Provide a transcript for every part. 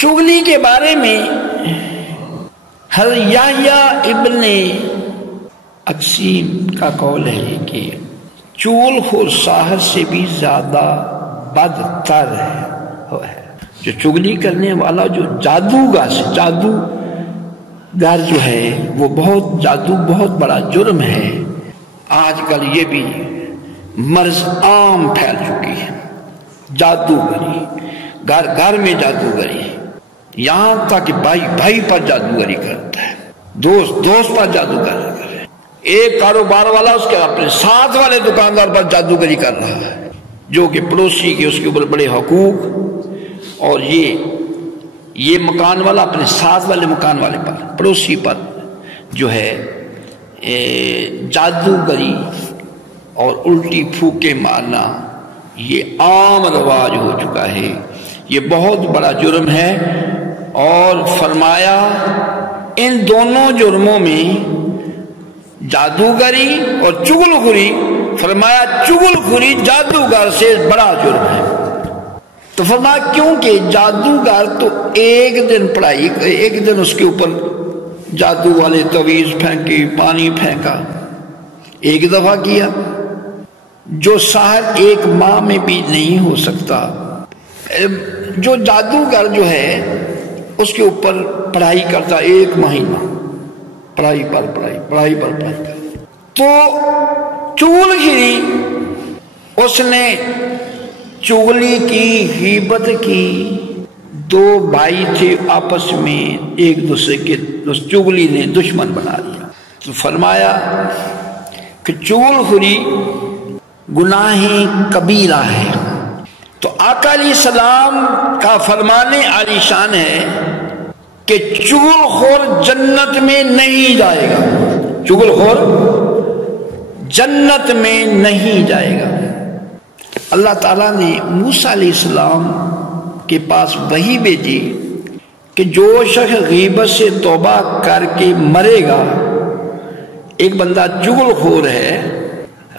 چغلی کے بارے میں حضرت یحییٰ ابن اقسیم کا قول ہے کہ چغل خور ساحر سے بھی زیادہ بدتر ہے۔ جو چغلی کرنے والا جو جادوگر جو ہے وہ جادو بہت بڑا جرم ہے۔ آج کل یہ بھی مرض عام پھیل چکی ہے، جادوگری، گھر میں جادوگری، یہاں تک کہ بھائی پر جادوگری کرتا ہے، دوست پر جادوگری کرتا ہے، ایک کاروبار والا اس کے اپنے ساتھ والے دکاندار پر جادوگری کر رہا ہے، جو کہ پڑوسی کے اس کے اوپر بڑے حقوق، اور یہ مکان والا اپنے ساتھ والے مکان والے پر، پڑوسی پر جو ہے جادوگری اور الٹی پھوکے مارنا یہ عام رواج ہو چکا ہے۔ یہ بہت بڑا جرم ہے، اور فرمایا ان دونوں جرموں میں جادوگری اور چغل خوری، فرمایا چغل خوری جادوگر سے بڑا جرم ہے۔ تو فرمایا کیونکہ جادوگر تو ایک دن پڑھائی، ایک دن اس کے اوپر جادو والے تویز پھینکی، پانی پھینکا، ایک دفعہ کیا، جو ساحر ایک ماہ میں بھی نہیں ہو سکتا۔ جو جادوگر جو ہے اس کے اوپر پڑھائی کرتا ایک مہینہ، پڑھائی پر تو چغل خوری، اس نے چغلی کی، غیبت کی، دو بھائی تھے آپس میں ایک دوسرے کے، چغلی نے دشمن بنا دیا۔ تو فرمایا کہ چغل خوری گناہ کبیرہ ہے۔ تو آقا علیہ السلام کا فرمانے عالی شان ہے کہ چغل خور جنت میں نہیں جائے گا، چغل خور جنت میں نہیں جائے گا۔ اللہ تعالیٰ نے موسیٰ علیہ السلام کے پاس وحی بھیجی کہ جو شخص غیبت سے توبہ کر کے مرے گا، ایک بندہ چغل خور ہے،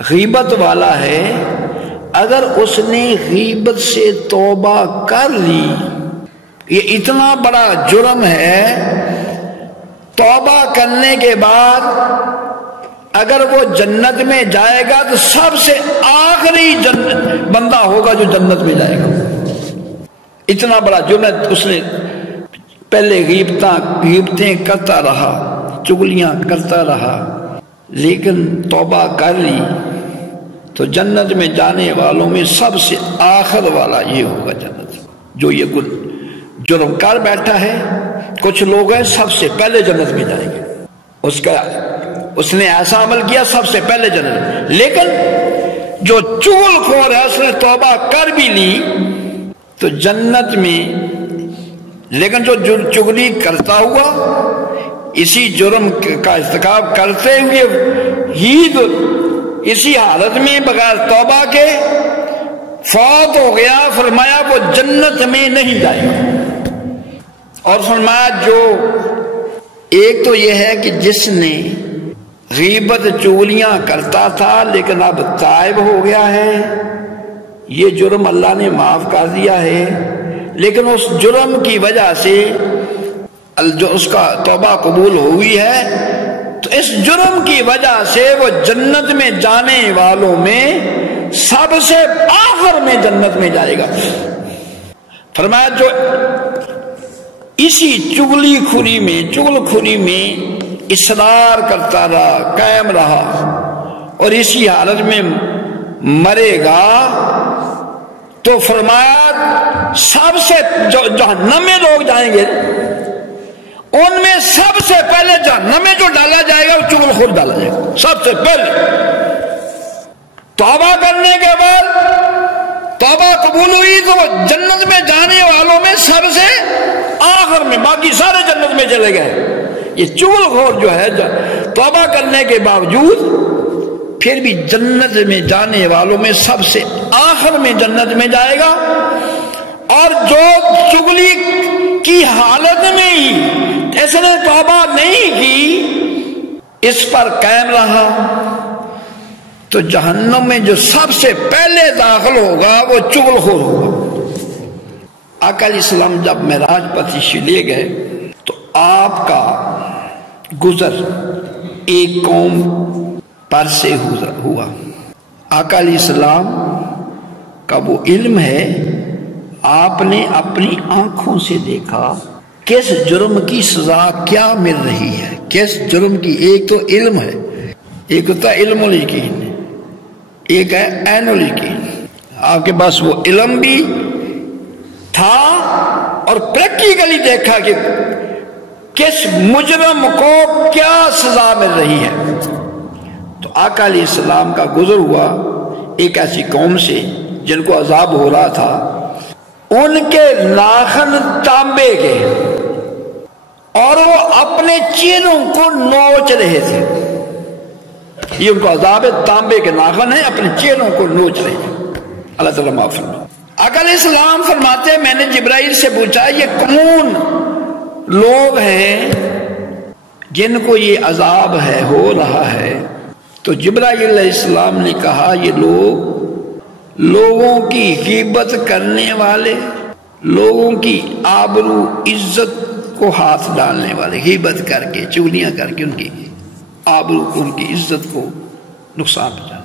غیبت والا ہے، اگر اس نے غیبت سے توبہ کر لی، یہ اتنا بڑا جرم ہے، توبہ کرنے کے بعد اگر وہ جنت میں جائے گا تو سب سے آخری بندہ ہوگا جو جنت میں جائے گا۔ اتنا بڑا جرم ہے۔ اس نے پہلے غیبتیں کرتا رہا، چغلیاں کرتا رہا، لیکن توبہ کر لی تو جنت میں جانے والوں میں سب سے آخر والا یہ ہوگا جنت، جو یہ جرم کر بیٹھا ہے۔ کچھ لوگ ہیں سب سے پہلے جنت میں جائیں گے، اس نے ایسا عمل کیا سب سے پہلے جنت، لیکن جو چغل خور ہے اس نے توبہ کر بھی لی تو جنت میں، لیکن جو چغلی کرتا ہوا، اسی جرم کا ارتکاب کرتے ہوئے ہی اسی حالت میں بغیر توبہ کے فوت ہو گیا، فرمایا وہ جنت میں نہیں جائے گا۔ اور فرمایا جو ایک تو یہ ہے کہ جس نے غیبت چغلیاں کرتا تھا لیکن اب تائب ہو گیا ہے، یہ جرم اللہ نے معاف کر دیا ہے، لیکن اس جرم کی وجہ سے جو اس کا توبہ قبول ہوئی ہے، تو اس جرم کی وجہ سے وہ جنت میں جانے والوں میں سب سے آخر میں جنت میں جائے گا۔ فرمایا جو اسی چغل خوری میں اصرار کرتا رہا، قائم رہا، اور اسی حالت میں مرے گا، تو فرمایا سب سے جو جہنم میں لوگ جائیں گے ان میں سب سے پہلے جہنم میں جو ڈالا جائے گا وہ چغل خور ڈالا جائے گا سب سے پہلے۔ توبہ کرنے کے بعد توبہ قبول ہوئی تو جنت میں جانے والوں میں سب سے آخر میں، باقی سارے جنت میں چلے گئے۔ یہ چغل خور جو ہے توبہ کرنے کے باوجود پھر بھی جنت میں جانے والوں میں سب سے آخر میں جنت میں جائے گا، اور جو چغلی کی حالت میں ہی اس نے توبہ نہیں کی، اس پر قائم رہا، تو جہنم میں جو سب سے پہلے داخل ہوگا وہ چغل خور ہوگا۔ آقا علیہ السلام جب معراج پر تشریف لے گئے تو آپ کا گزر ایک قوم پر سے ہوا۔ آقا علیہ السلام کا وہ علم ہے، آپ نے اپنی آنکھوں سے دیکھا کس جرم کی سزا کیا مل رہی ہے، کس جرم کی۔ ایک تو علم ہے، ایک ہوتا ہے علم الیقین، ایک ہے عین الیقین۔ آپ کے پاس وہ علم بھی تھا اور پریکٹیکلی دیکھا کہ کس مجرم کو کیا سزا مل رہی ہے۔ تو آقا علیہ السلام کا گزر ہوا ایک ایسی قوم سے جن کو عذاب ہو رہا تھا، ان کے ناخن تانبے کے اور وہ اپنے چہروں کو نوچ رہے تھے۔ یہ ان کو عذاب ہے، تانبے کے ناخن ہیں، اپنے چہروں کو نوچ رہے ہیں۔ اللہ تعالیٰ معاف فرمائے۔ آقا علیہ السلام فرماتے ہیں میں نے جبرائیل سے پوچھا یہ کون لوگ ہیں جن کو یہ عذاب ہے ہو رہا ہے؟ تو جبرائیل علیہ السلام نے کہا یہ لوگوں کی غیبت کرنے والے، لوگوں کی آبرو عزت کو ہاتھ ڈالنے والے، غیبت کر کے چگلیاں کر کے ان کی آبرو کو ان کی عزت کو نقصان پہنچانے